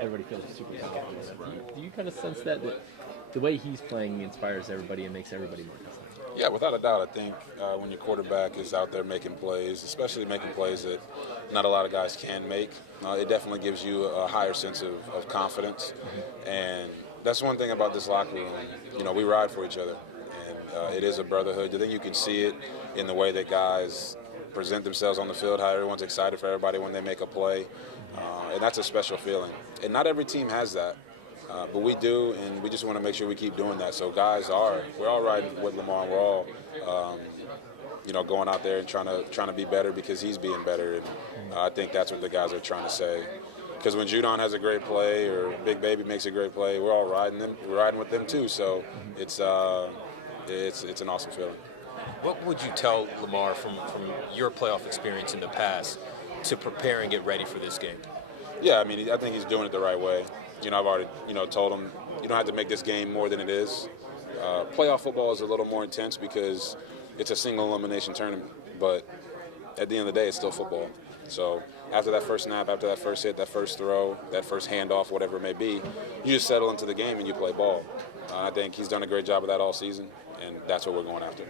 everybody feels super confident. Do you kind of sense that the way he's playing inspires everybody and makes everybody more confident? Yeah, without a doubt. I think when your quarterback is out there making plays, especially making plays that not a lot of guys can make, it definitely gives you a higher sense of confidence. And that's one thing about this locker room. We ride for each other. And it is a brotherhood. I think you can see it in the way that guys present themselves on the field, how everyone's excited for everybody when they make a play. And that's a special feeling. And not every team has that. But we do, and we just want to make sure we keep doing that. So we're all riding with Lamar. We're all, going out there and trying to be better because he's being better. And I think that's what the guys are trying to say. Because when Judon has a great play or Big Baby makes a great play, we're all riding them. We're riding with them too. So it's an awesome feeling. What would you tell Lamar from your playoff experience in the past to prepare and get ready for this game? Yeah, I think he's doing it the right way. I've already, told him you don't have to make this game more than it is. Playoff football is a little more intense because it's a single elimination tournament. But at the end of the day, it's still football. So after that first snap, after that first hit, that first throw, that first handoff, whatever it may be, you just settle into the game and you play ball. I think he's done a great job of that all season, and that's what we're going after.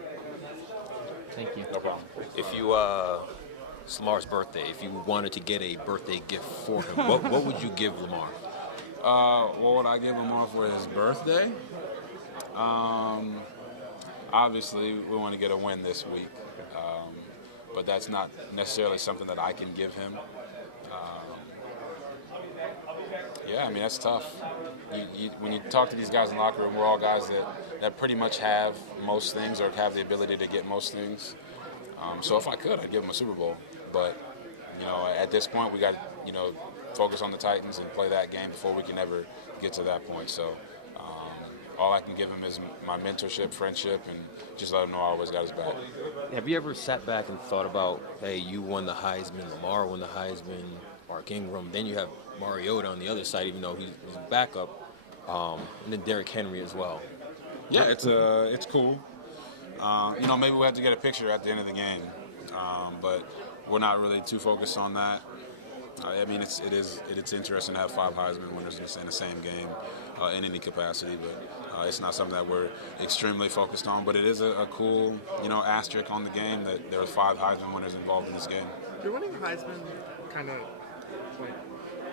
Thank you. No problem. If you, it's Lamar's birthday. If you wanted to get a birthday gift for him, what would you give Lamar? What would I give Lamar for his birthday? Obviously, we want to get a win this week, but that's not necessarily something that I can give him. That's tough. When you talk to these guys in the locker room, we're all guys that pretty much have most things or have the ability to get most things. So if I could, I'd give him a Super Bowl. But, at this point, we got to, focus on the Titans and play that game before we can ever get to that point. So all I can give him is my mentorship, friendship, and just let him know I always got his back. Have you ever sat back and thought about, hey, you won the Heisman, Lamar won the Heisman, Mark Ingram, then you have Mariota on the other side, even though he's a backup, and then Derrick Henry as well? Yeah, it's cool. Maybe we have to get a picture at the end of the game, but we're not really too focused on that. It's interesting to have 5 Heisman winners in the same game in any capacity, but it's not something that we're extremely focused on. But it is a cool, asterisk on the game that there were 5 Heisman winners involved in this game. Did winning the Heisman kind of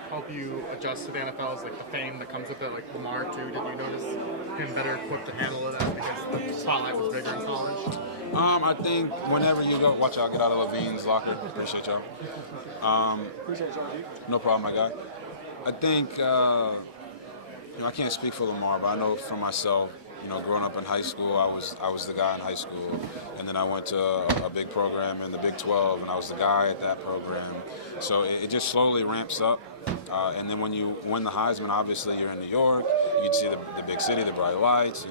help you adjust to the NFL's the fame that comes with it, like Lamar too? Did you notice him better equipped to handle it because the spotlight was bigger in college? I think whenever you go, watch out, get out of Levine's locker. Appreciate y'all. No problem, my guy. I think, I can't speak for Lamar, but I know for myself, growing up in high school, I was the guy in high school, and then I went to a big program in the Big 12, and I was the guy at that program. So it just slowly ramps up, and then when you win the Heisman, obviously you're in New York, you see the big city, the bright lights,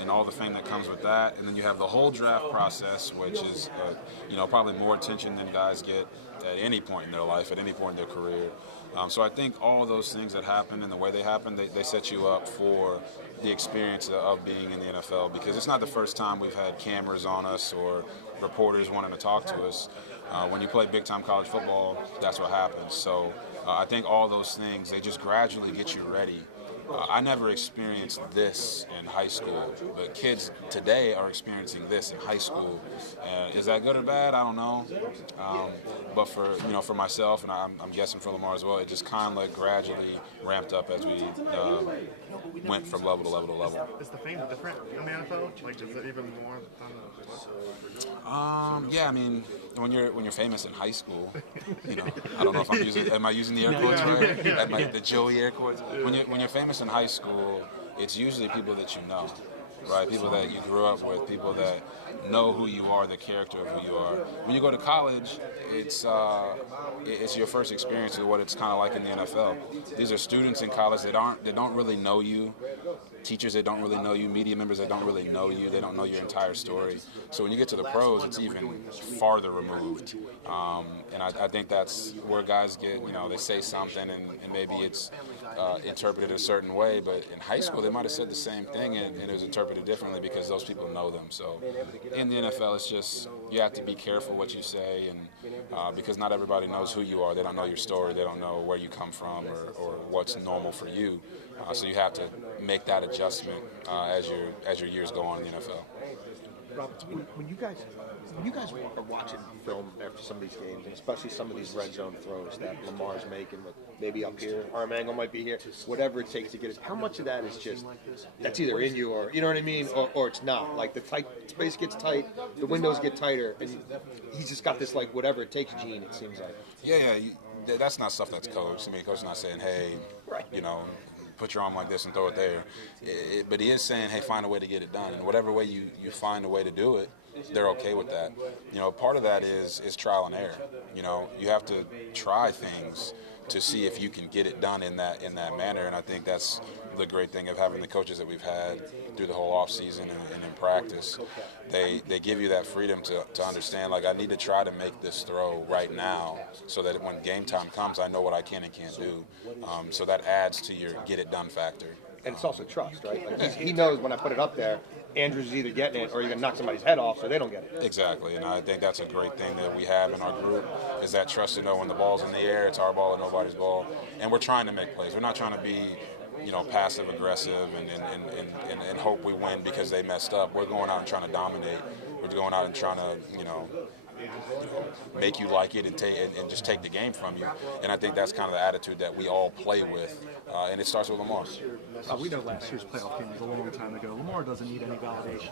and all the fame that comes with that, and then you have the whole draft process, which is probably more attention than guys get at any point in their life, at any point in their career. So I think all of those things that happen and the way they happen, they set you up for the experience of being in the NFL, because it's not the first time we've had cameras on us or reporters wanting to talk to us. When you play big-time college football, that's what happens. So I think all those things, they just gradually get you ready. I never experienced this in high school, but kids today are experiencing this in high school. Is that good or bad? I don't know. But for myself, and I'm guessing for Lamar as well, it just kind of gradually ramped up as we went from level to level to level. Is the fame different in the NFL? Is it even more when you're famous in high school, I don't know if am I using the air quotes right? The Joey air quotes. When you're famous in high school, it's usually people that you know, right? People that you grew up with, people that know who you are, the character of who you are. When you go to college, it's your first experience of what it's kind of like in the NFL. These are students in college that don't really know you, teachers that don't really know you, media members that don't really know you, they don't know your entire story. So when you get to the pros, it's even farther removed. And I think that's where guys get, they say something and maybe it's interpreted a certain way, but in high school they might have said the same thing and it was interpreted differently because those people know them. So in the NFL, it's just you have to be careful what you say, and because not everybody knows who you are. They don't know your story. They don't know where you come from or what's normal for you. So you have to make that adjustment as your years go on in the NFL. Robert, when you guys are watching film after some of these games, and especially some of these red zone throws that Lamar's making, maybe up here, arm angle might be here, whatever it takes to get it, how much of that is just, that's either in you or, you know what I mean, or it's not? Like the tight space gets tight, the windows get tighter, and he's just got this, like, whatever it takes gene, it seems like. Yeah, that's not stuff that's coached. I mean, coach's not saying, hey, put your arm like this and throw it there. But he is saying, hey, find a way to get it done. And whatever way you find a way to do it, they're okay with that. Part of that is trial and error. You have to try things to see if you can get it done in that manner. And I think that's the great thing of having the coaches that we've had through the whole off season and in practice. They give you that freedom to understand, like, I need to try to make this throw right now so that when game time comes, I know what I can and can't do. So that adds to your get it done factor. And it's also trust, right? Like he knows when I put it up there, Andrews is either getting it or you're going to knock somebody's head off so they don't get it. Exactly, and I think that's a great thing that we have in our group is that trust to know when the ball's in the air, it's our ball and nobody's ball. And we're trying to make plays. We're not trying to be passive aggressive and hope we win because they messed up. We're going out and trying to dominate. We're going out and trying to, make you like it and just take the game from you. And I think that's kind of the attitude that we all play with. And it starts with Lamar. We know last year's playoff game was a long time ago. Lamar doesn't need any validation.